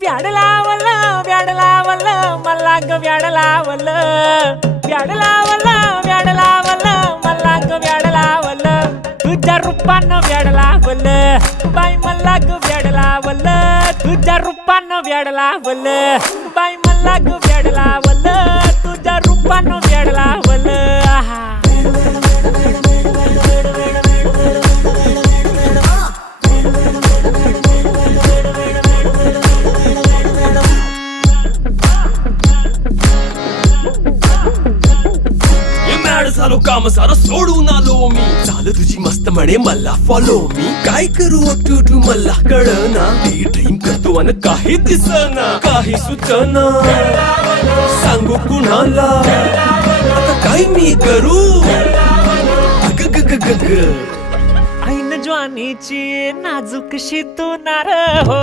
व्याड लावलं व्याड लावलं मला ग व्याड लावलं व्याड लावलं व्याड लावलं मला ग व्याड लावलं तुझ्या रूपानं व्याड लावलं बाई मला ग व्याड लावलं तुझ्या रूपानं व्याड लावलं बाई मला ग व्याड लावलं तुझ्या रूपानं व्याड लावलं आहा झालो काम सारं सोडून आलो मी झालं तुझी मस्त म्हणे मला फॉलो मी काय करू उठू मला कळना ती ड्रीम करतो आणि काही दिसना काही सुचना सांगू कुणाला आता काय मी करू ग ग ग ग ऐन ज्वानीची नाजूक शी तू नार हो